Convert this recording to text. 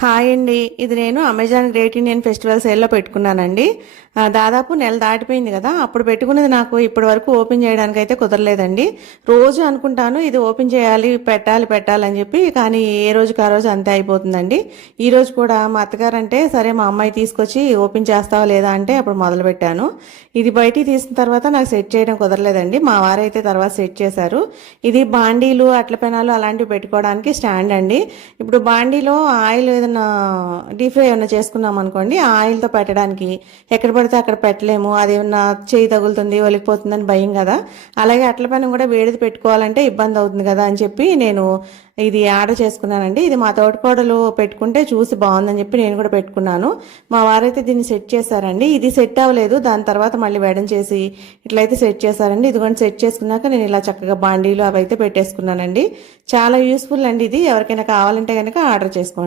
Hi అండి. ఇది నేను అమెజాన్ గ్రేట్ ఇండియన్ ఫెస్టివల్ సేల్లో పెట్టుకున్నానండి. దాదాపు నెల దాటిపోయింది కదా. అప్పుడు పెట్టుకున్నది నాకు ఇప్పటి వరకు ఓపెన్ చేయడానికి అయితే కుదరలేదండి. రోజు అనుకుంటాను ఇది ఓపెన్ చేయాలి, పెట్టాలని చెప్పి, కానీ ఏ రోజుకి ఆ రోజు అంతే అయిపోతుందండి. ఈ రోజు కూడా మా అత్తగారు అంటే సరే మా అమ్మాయి తీసుకొచ్చి ఓపెన్ చేస్తావా లేదా అంటే అప్పుడు మొదలు పెట్టాను. ఇది బయటికి తీసిన తర్వాత నాకు సెట్ చేయడం కుదరలేదండి. మా వారైతే తర్వాత సెట్ చేశారు. ఇది బాండీలు, అట్ల పెనాలు అలాంటివి పెట్టుకోవడానికి స్టాండ్ అండి. ఇప్పుడు బాండీలో ఆయిల్ ఏదైనా డీప్ ఫ్రై ఏమైనా చేసుకున్నాం అనుకోండి, ఆ ఆయిల్తో పెట్టడానికి ఎక్కడ పడితే అక్కడ పెట్టలేము. అది ఏమన్నా చేయి తగులుతుంది, ఒలికిపోతుందని భయం కదా. అలాగే అట్ల పైన కూడా వేడిది పెట్టుకోవాలంటే ఇబ్బంది అవుతుంది కదా అని చెప్పి నేను ఇది ఆర్డర్ చేసుకున్నానండి. ఇది మా తోటకోడలు పెట్టుకుంటే చూసి బాగుందని చెప్పి నేను కూడా పెట్టుకున్నాను. మా వారైతే దీన్ని సెట్ చేశారండి. ఇది సెట్ అవ్వలేదు, దాని తర్వాత మళ్ళీ వేడం చేసి ఇట్లయితే సెట్ చేశారండి. ఇదిగోండి సెట్ చేసుకున్నాక నేను ఇలా చక్కగా బాండీలు అవి అయితే పెట్టేసుకున్నానండి. చాలా యూస్ఫుల్ అండి ఇది. ఎవరికైనా కావాలంటే కనుక ఆర్డర్ చేసుకోండి.